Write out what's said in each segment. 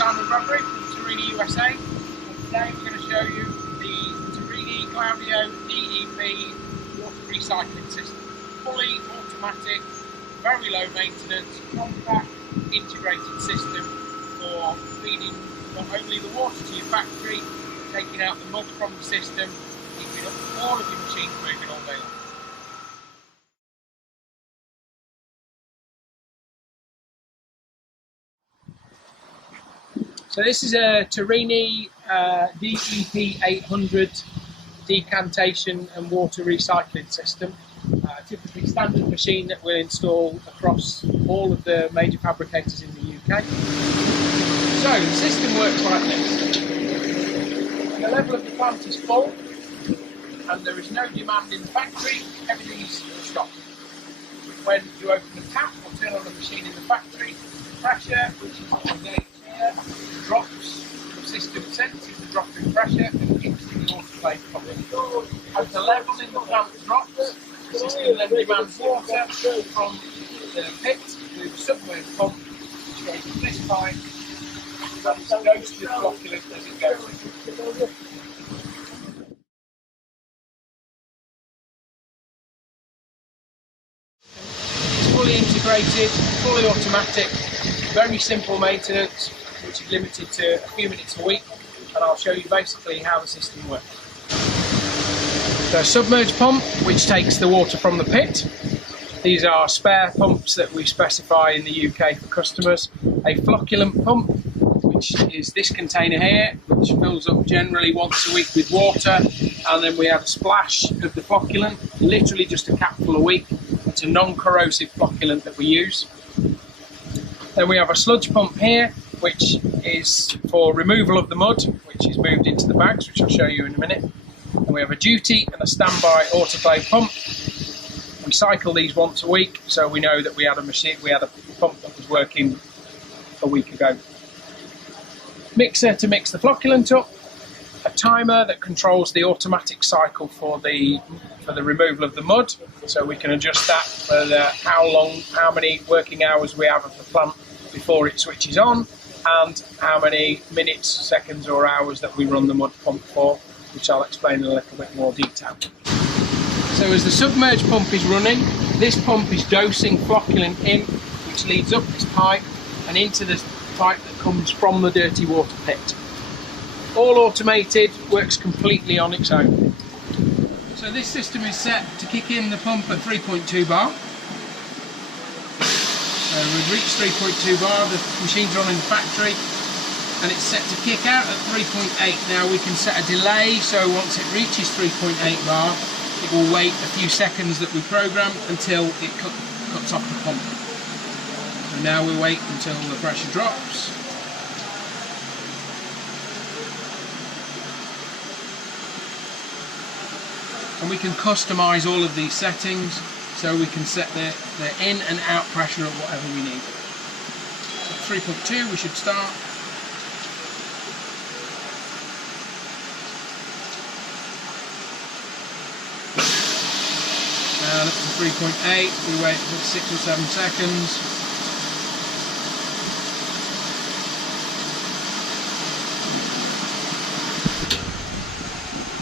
Simon Bradbury from Turrini, USA, and today we're going to show you the Turrini Claudio DEP Water Recycling System. Fully automatic, very low maintenance, compact, integrated system for feeding not only the water to your factory, taking out the mud from the system, keeping all of your machines moving all day long. So this is a Turrini DEP 800 decantation and water recycling system. Typically standard machine that we'll install across all of the major fabricators in the UK. So the system works like this. The level of the plant is full and there is no demand in the factory, everything's stopped. When you open the tap or turn on the machine in the factory, the pressure, which is on the gauge here, drops. The system senses the drop in pressure and kicks in the autoclave pump. As the level in the plant drops, the system then demands water from the pit to the submerged pump, which goes to this pipe, and it goes to the flocculant as it goes. It's fully integrated, fully automatic, very simple maintenance, which is limited to a few minutes a week, and I'll show you basically how the system works. So a submerged pump, which takes the water from the pit. These are spare pumps that we specify in the UK for customers. A flocculant pump, which is this container here, which fills up generally once a week with water, and then we have a splash of the flocculant, literally just a capful a week. It's a non-corrosive flocculant that we use. Then we have a sludge pump here, which is for removal of the mud, which is moved into the bags, which I'll show you in a minute. And we have a duty and a standby autoclave pump. We cycle these once a week, so we know that we had a pump that was working a week ago. Mixer to mix the flocculant up. A timer that controls the automatic cycle for the removal of the mud, so we can adjust that for how many working hours we have of the plant before it switches on, and how many minutes, seconds or hours that we run the mud pump for, which I'll explain in a little bit more detail. So as the submerged pump is running, this pump is dosing flocculant in, which leads up this pipe and into the pipe that comes from the dirty water pit. All automated, works completely on its own. So this system is set to kick in the pump at 3.2 bar. So we've reached 3.2 bar, the machine's on in the factory, and it's set to kick out at 3.8. Now we can set a delay, so once it reaches 3.8 bar, it will wait a few seconds that we program until it cuts off the pump. So now we wait until the pressure drops. And we can customise all of these settings, so we can set the in and out pressure at whatever we need. So 3.2 we should start. Now up to 3.8, we wait for 6 or 7 seconds.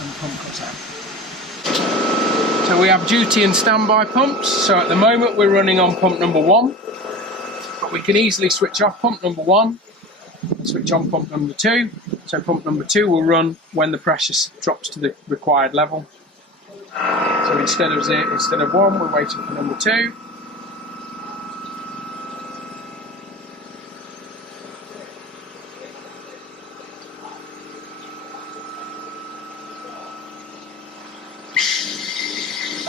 And the pump cuts out. So we have duty and standby pumps. So at the moment we're running on pump number 1, but we can easily switch off pump number 1 and switch on pump number 2. So pump number 2 will run when the pressure drops to the required level. So instead of 1, we're waiting for number 2.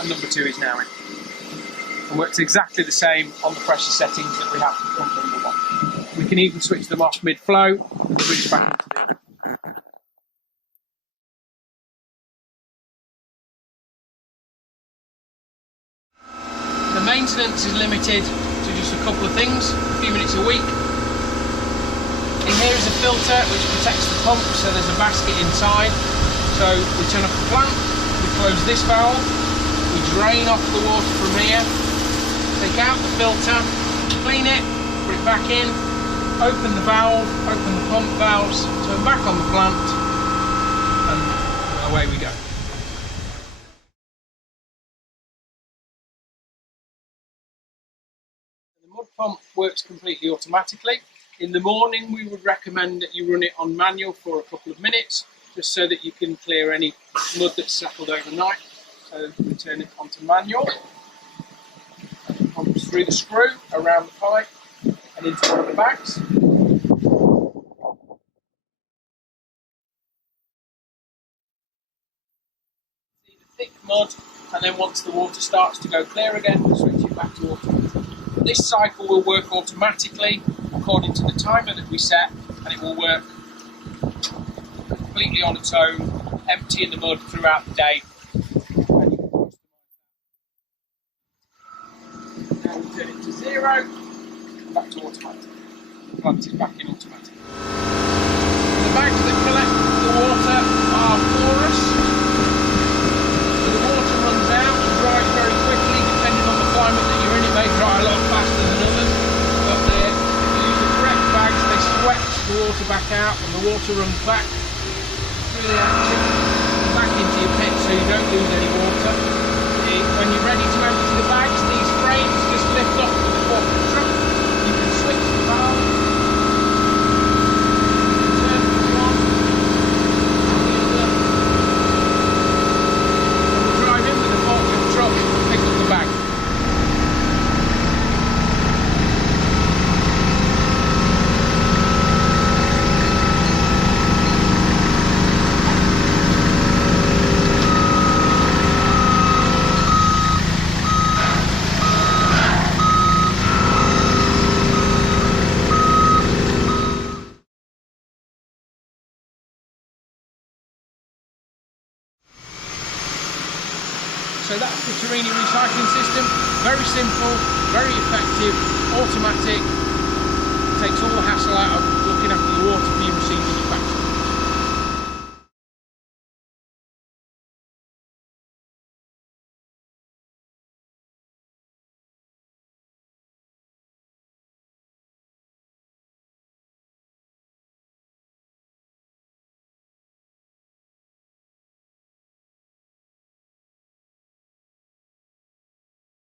And number 2 is now in. And works exactly the same on the pressure settings that we have for pump number 1. We can even switch them off mid-flow and switch back into the other. The maintenance is limited to just a couple of things, a few minutes a week. In here is a filter which protects the pump, so there's a basket inside. So we turn off the plant, we close this valve, we drain off the water from here, take out the filter, clean it, put it back in, open the valve, open the pump valves, turn back on the plant, and away we go. The mud pump works completely automatically. In the morning we would recommend that you run it on manual for a couple of minutes, just so that you can clear any mud that's settled overnight. So we turn it onto manual. It pumps through the screw, around the pipe and into one of the bags. See the thick mud, and then once the water starts to go clear again, we'll switch it back to automatic. This cycle will work automatically according to the timer that we set, and it will work completely on its own, emptying the mud throughout the day. Now we turn it to zero, and back to automatic. Plant it back in automatic. The bags that collect the water are porous, so the water runs out and dries very quickly. Depending on the climate that you're in, it may dry a lot faster than others, but if you use the correct bags, they sweat the water back out, and the water runs back really active, back into your pit, so you don't lose any water. When you're ready to empty the bags, these frames just lift off with the forklift truck. You can switch the valve, turn one, the other, and we'll drive in with the forklift truck and pick up the bag. So that's the Turrini recycling system. Very simple, very effective, automatic. Takes all the hassle out of looking after the water for your receiving